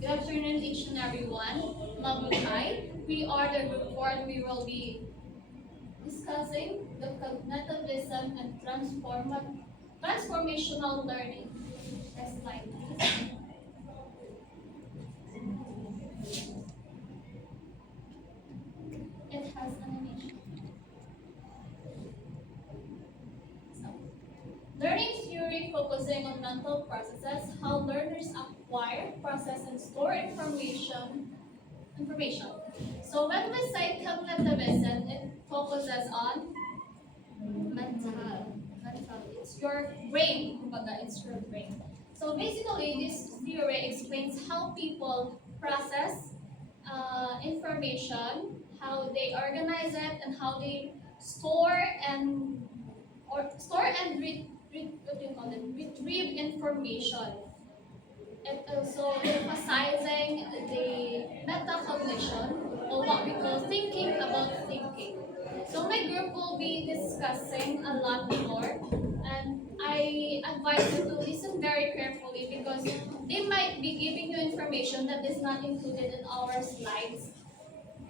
Good afternoon, each and everyone. Mabuhay. We are the group 4 and we will be discussing the cognitivism and transformational learning. Next slide, please. It has animation. So, learning theory focusing on mental processes, how learners acquire, process, and store information. So when we say cognitivism, it focuses on mental. It's your brain, kumbaga, it's your brain. So basically, this theory explains how people process information, how they organize it, and how they store and what do you call it? Retrieve information. It also emphasizing the metacognition, or what we call thinking about thinking. So my group will be discussing a lot more, and I advise you to listen very carefully because they might be giving you information that is not included in our slides.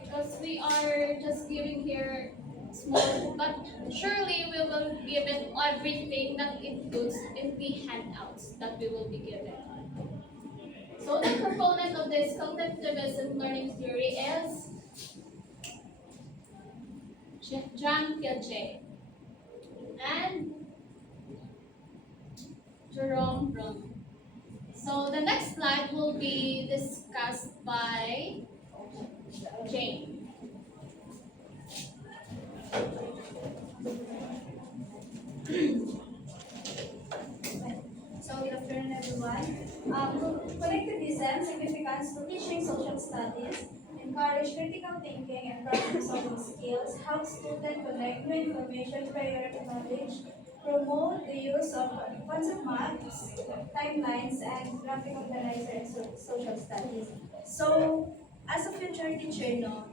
Because we are just giving here small, but surely we will give it everything that includes in the handouts that we will be given. So the proponent of this cognitivism learning theory is Jean Piaget and Jerome Brumm. So the next slide will be discussed by Jane. So, good afternoon, everyone. Collectivism, significance to teaching social studies, encourage critical thinking and problem-solving skills, help students connect new information, priority knowledge, promote the use of concept maps, timelines, and graphic organizer in social studies. So, as a future teacher, no,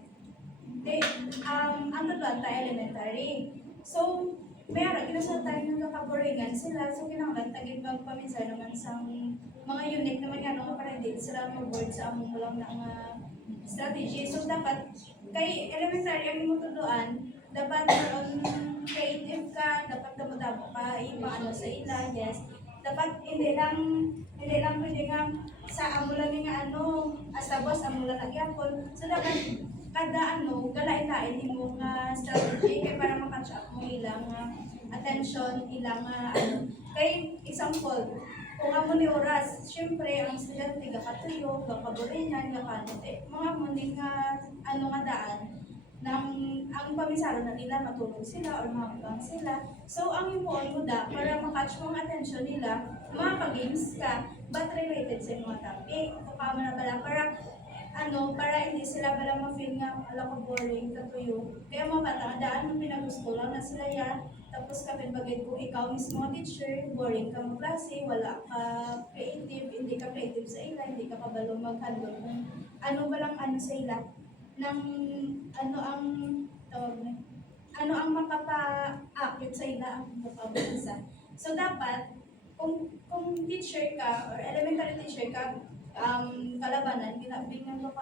ang tatlanta elementary. So, mayroon, kinasaltahan ng nakaboringan sila, so kinanglan, tagit magpaminsan naman sa mga unit naman nga nung para-edit sila mag-board sa among lang ng strategy. So, dapat, kay elementary ang imutuduan, dapat creative ka, dapat damo-damo ka, ipaano sa ila, yes. Dapat hindi lang pwede nga sa amo lang nga tapos amo lang nagyapon. So, dapat kada galain-lain mo nga strategy kay para makatch up mo ilang attention, ilang kay example, kung amo ni oras, syempre ang estudyante gakatuyo, gakaboringan, gakanote, mga muning nga daan nang ang pamisaro na nila matulog sila or makakabang sila. So ang imuon mo para makatch mo ang attention nila, makaka-games ka, but related sa mga topic. Kung kamo na bala para hindi sila bala ma-feel nga ala ko boring katuyo. Kaya mga bata, daan mo pinagusto lang na sila yan. Tapos kapit bagay kung ikaw mismo teacher, boring ka mo klase, wala ka creative, hindi ka creative sa ila, hindi ka kabalo mag-handle kung ano sa ila. Nang ang tawag na, ang makapa-acute sa ila ang mapabasa. So dapat, kung teacher ka or elementary teacher ka, kalabanan, kinabingan mo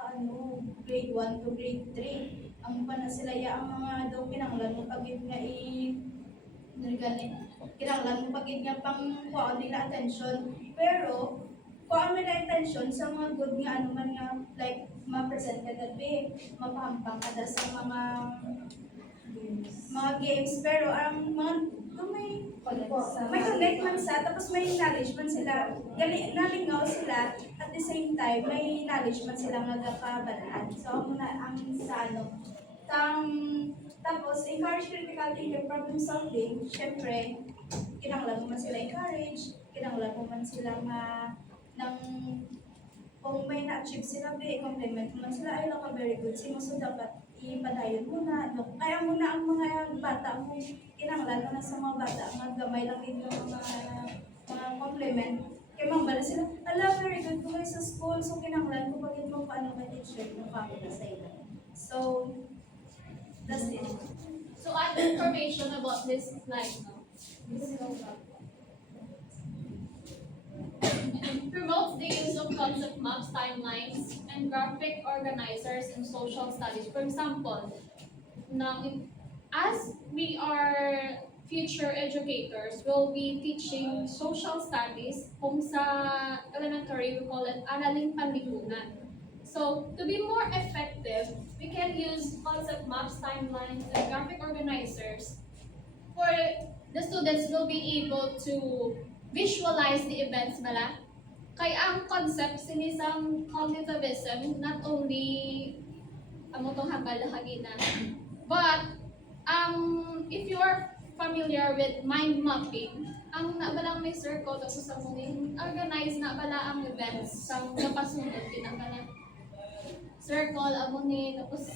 grade 1 to grade 3. Ang pana sila ang mga daw kinanglan mo pagid nga kinanglan mo pagid nga pang kuhaan nila attention. Pero, kuhaan nila attention sa mga good nga man nga, like, ma-present ka gabi, mapahampang ka sa mga games. Pero, ang mga may connect man sa, tapos may knowledge man sila, nalingaw sila, at the same time, may knowledge man sila nga nagkabalaan. So, muna ang sa tapos, encourage critical thinking, problem solving, syempre, kinanglan mo man sila encourage, kinanglan mo man sila kung may na-achieve sila, compliment mo man sila, ay ka very good, so dapat ipadayon muna. Kaya muna ang mga bata mo, kinanglan mo na sa mga bata, gamay lang din yung mga compliment. Kaya mambala sila, very good ko kayo sa school, so kinanglan ko pagin mo paano ka teacher, no kami na sa ila. So, that's it. So add information about this slide now. Promotes the use of concept maps, timelines, and graphic organizers in social studies. For example, now, as we are future educators, we'll be teaching social studies. Kung sa elementary, we call it Araling Panlipunan. So, to be more effective, we can use concept maps, timelines, and graphic organizers for the students will be able to visualize the events bala. Kaya ang concept sinisang cognitivism, not only amotong hambal hagina, but if you are familiar with mind mapping, ang nabalang may circle tapos sa muling organize na bala ang events sa napasunod kinabala circle amuni tapos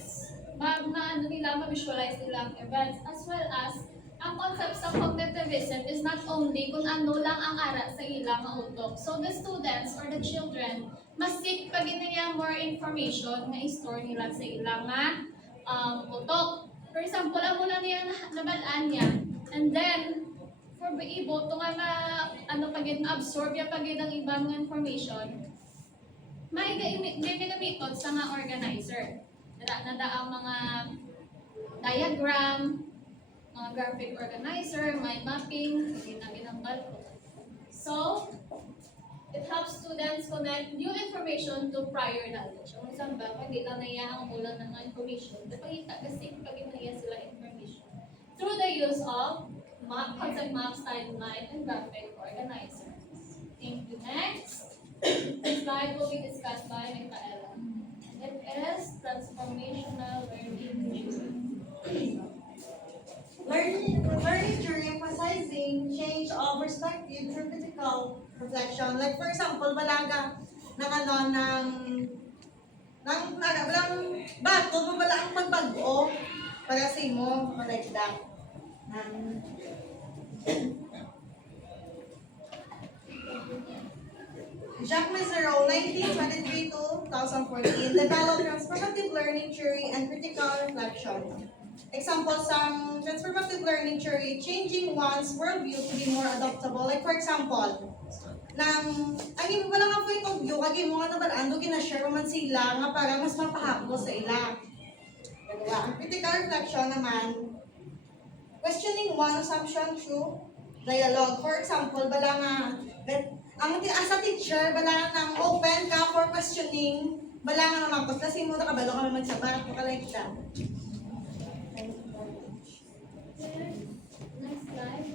na ano nila ma-visualize nila ang events as well as ang concept sa cognitivism is not only kung ano lang ang ara sa ilang mga utok. So the students or the children must seek pag niya more information na i-store nila sa ilang utok. For example, ang muna niya nabalaan niya and then for be able to nga absorb ya pagid ang ibang information may gamiton sa nga organizer. Nada ang mga diagram, mga graphic organizer, mind mapping, ginambal. So, it helps students connect new information to prior knowledge. Ang isang ba, pag di lang naiya ang ulang ng mga information, napakita kasi pag naiya sila information through the use of concept maps, timeline, and graphic organizers. Thank you. Next. This slide will be discussed by Micaela. It is transformational learning. Learning theory emphasizing change of perspective through critical reflection. Like for example, balaga ng bato mo bala ang pagbago para sa imo like that. Jacques Mezirow, 1923 to 2014, developed transformative learning theory and critical reflection. Examples ng transformative learning theory, changing one's worldview to be more adaptable. Like for example, ang iba lang ang point of view, kagi mo nga nabalaan, do ginashare man sila nga para mas mapahapos sa ila. Diba? Ang critical reflection naman, questioning one assumption through dialogue. For example, bala nga, as a teacher, bala nang open ka for questioning, bala nga naman, kasi mo na kabalo ka naman sa barat, like that. Next slide.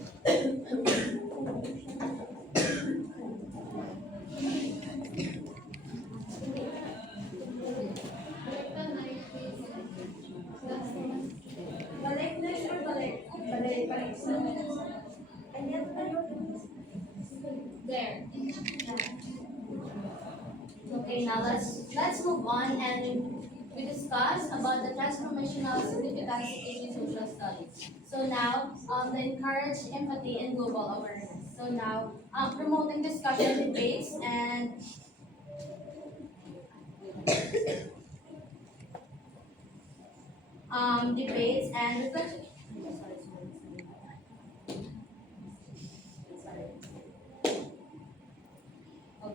There. Okay, now let's move on and we discuss about the transformational significance in social studies. So now, encourage empathy and global awareness. So now, promoting discussion, debates, and reflection.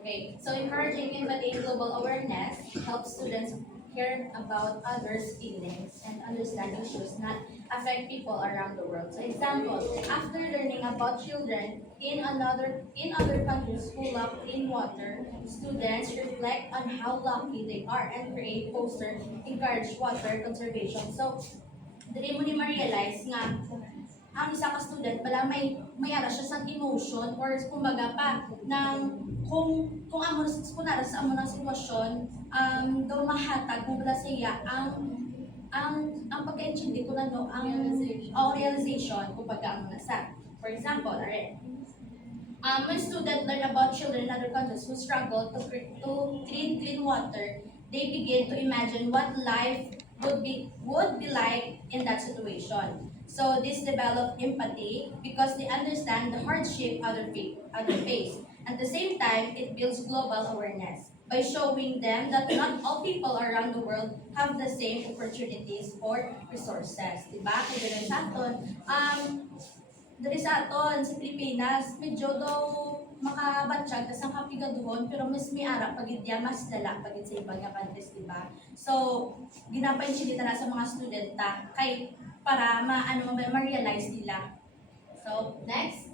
Okay, so encouraging empathy and global awareness helps students care about others' feelings and understand issues that affect people around the world. So example, after learning about children in other countries who lack clean water, students reflect on how lucky they are and create posters encourage water conservation. So, dili mo ni ma-realize nga ang isa ka student bala may ara siya sa emotion or kumbaga pa ng kung amo kunara sa amo ng sitwasyon daw mahatag mo bala siya ang pagka-intindi ko na no ang realization kumbaga amo na sa for example when students learn about children in other countries who struggle to clean water, they begin to imagine what life would be like in that situation. So this develop empathy because they understand the hardship other face. At the same time, it builds global awareness by showing them that not all people around the world have the same opportunities or resources. Diba? Kaya dito sa aton, sa Pilipinas, medyo daw makabatsyag tas ang kapigaduhon pero mas may ara pagid ya mas lala pagid sa ibang nga countries, di ba? So ginapay siya na sa mga studenta kay para ma-realize nila. So next,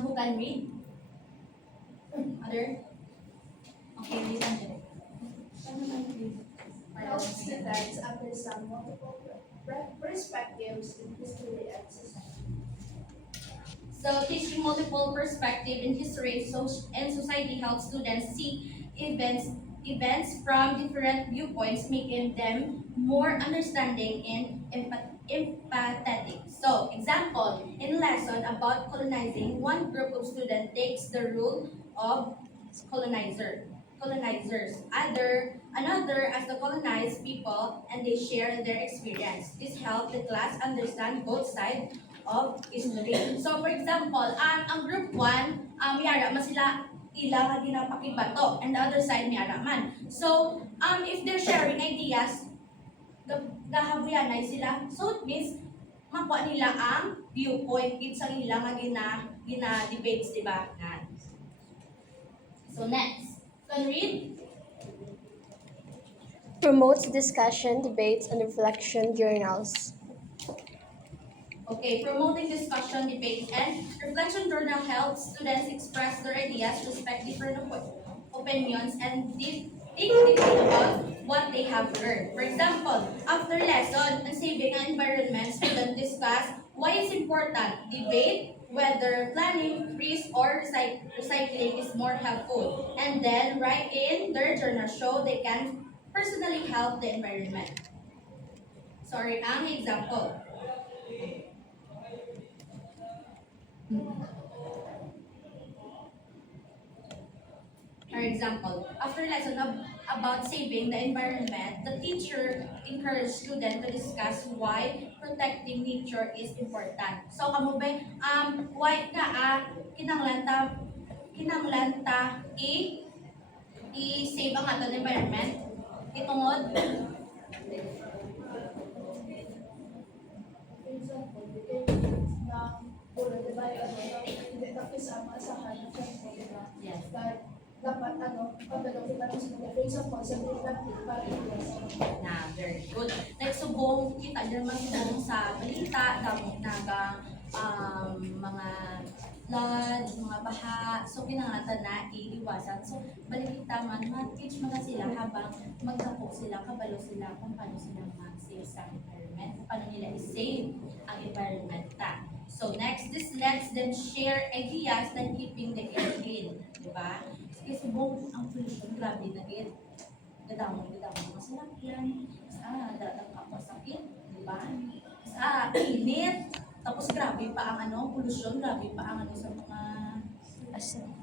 who can read? Other? Okay, read ang direct. Help students understand multiple perspectives in history and society. So teaching multiple perspective in history and society helps students see events from different viewpoints, making them more understanding and empathetic. So, example, in lesson about colonizing, one group of students takes the role of colonizers, another as the colonized people, and they share their experience. This helps the class understand both sides of history. So, for example, ang group 1, yara man sila ila nga ginapakibato, and the other side may araman. So, if they're sharing ideas, gahabuyanay sila. So, it means, makuha nila ang viewpoint kit sa ila nga gina-debates, di ba? So, next. Can read? Promotes discussion, debates, and reflection journals. Okay, promoting discussion, debate, and reflection journal helps students express their ideas, respect different opinions, and think deeply about what they have learned. For example, after lesson on saving ang environment, students discuss why it's important, debate whether planning, trees, or recycling is more helpful, and then write in their journal show they can personally help the environment. Sorry, ang example. For example, after lesson about saving the environment, the teacher encouraged students to discuss why protecting nature is important. So, kamo ba, why nga kinanglan ta i-save ang ating environment? Itungod? Hindi nakisama sa hanap ng Yes. dapat pagdalo kita ng mga for example, sa pagdalo para Na, very good. Like, subong, kita din naman subong sa balita, damo naga mga flood, mga baha. So, kinangatan na iiwasan. So, balik kita man, ma-teach mga sila habang magtapo sila, kabalo sila kung paano sila mag-save sa environment, kung paano nila i-save ang environment ta. So, next, this lets them share ideas than keeping the air clean. Diba? Kasi subong, ang pollution, grabe na rin. Gadamon masarap yan. Datang ako sakit, di ba? Init. Tapos grabe pa ang pollution, grabe pa ang sa mga...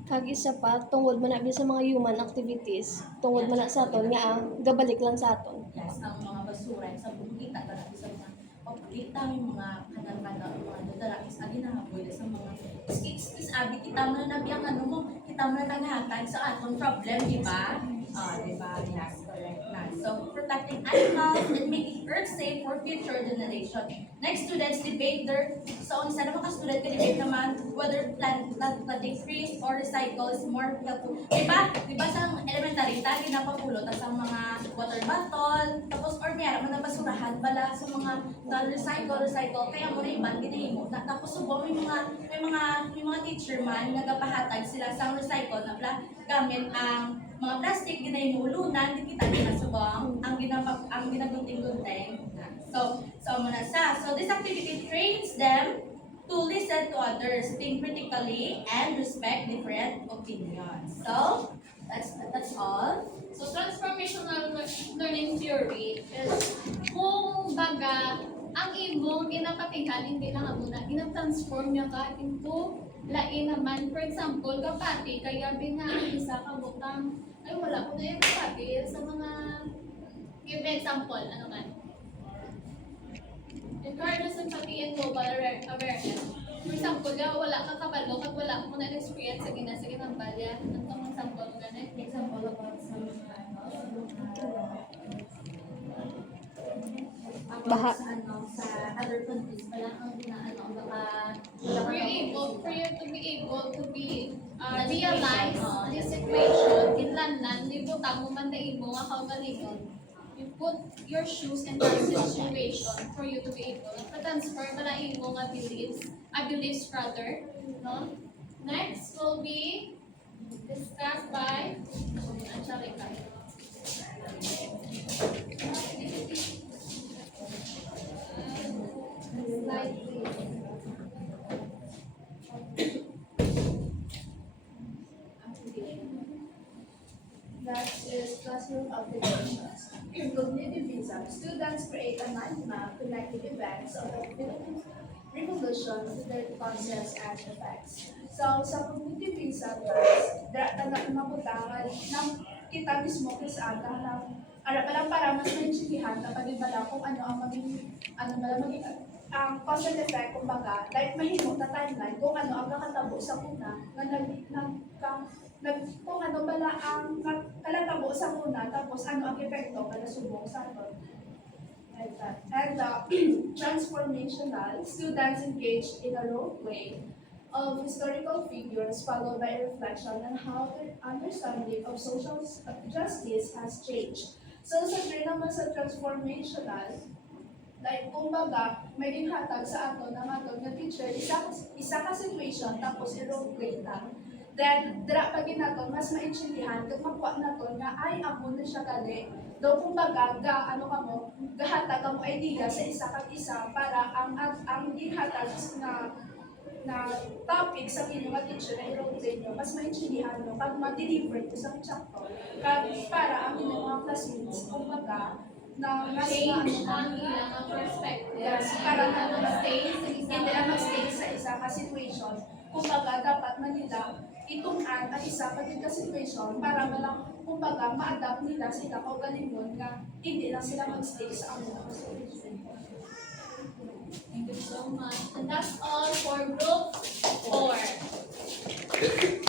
Kag isa pa, tungod man na sa mga human activities, tungod man na sa aton nga gabalik lang sa aton. Yes, ang mga basura, sa bukita, talaga sa mga paborita, yung mga kanal-kanal, mga dadala, is agi na haboy sa mga... Is abi, kita mo na nabiyang kita mo na naghatag sa atong problem, di ba? Di ba? Yes, correct na. So, protecting animals and making Earth safe for future generation. Next, students debate so, isa naman ka-student ka-debate naman whether planting trees or recycle is more helpful. Di ba? Di ba sa elementary, ginapapulot sa mga water bottle, tapos or mayroon mo na basurahan bala sa mga recycle, kaya mo na iban, ginahimo na. Tapos subong may mga teacher man, nagapahatag sila sa recycle na gamit ang mga plastic ginahimulunan di kita ginasubang ang ginagunting-gunting. So muna sa. So this activity trains them to listen to others, think critically, and respect different opinions. So that's all. So, transformational learning theory is kung baga, ang imong ginapatihan, hindi lang muna, ginatransform niya ka into lain naman. For example, kapati, kaya bina ang isa kabutang, ay wala ko na yung kapati sa mga, give me example, ano man. Encourage sympathy and global awareness. For example, wala ka kabalo, kag wala mo na experience sa ginambalya. Ang tamang example mo ganit. Example about some Baha. Sa other countries pala ang baka For you to be able to be realize this situation, kinlanlan, libutang mo man na imo nga kaugalingon. You put your shoes in that situation for you to be able to transfer mo na imo nga beliefs rather, no? Next will be discussed by Angelica. Slide please. Next is classroom applications. In Cognitivism, students create a mind map connecting events of the Philippine Revolution to their causes and effects. So, sa Cognitivism, guys, tanggap na mabutangan ng kita mismo kisa ng para mas maintindihan kapag iba lang kung ano ang maging ang cause and effect, kumbaga, like mahimo na timeline kung ano ang nakatabo sa una kung ano bala ang kalatabo sa una tapos ano ang epekto kada subong sa aton. And transformational, students engage in a role play of historical figures followed by a reflection on how their understanding of social justice has changed. So sa naman sa transformational, like kumbaga may ginhatag sa ato ng ato na teacher isa ka situation tapos i-role play ta. Then dira pa ginato mas maintindihan kag makuha nato nga ay amo na siya kali. Do kumbaga gahatag kamo idea sa isa kag isa para ang ginhatag na topic sa inyong teacher na i-role play nyo, mas maintindihan nyo kag ma-deliver ko sa chapter kag para ang inyong mga classmates kumbaga na mas Change ang ilang perspective. yes, para Ano na-stay, stay sa hindi isang na mag-stay sa isa ka situation. Kumbaga, dapat manila itungan ang isa ka ka situation para malang, kumbaga, ma-adapt nila sila kaugalingon nga hindi lang sila mag-stay sa ang mga situation. Thank you so much. And that's all for group 4.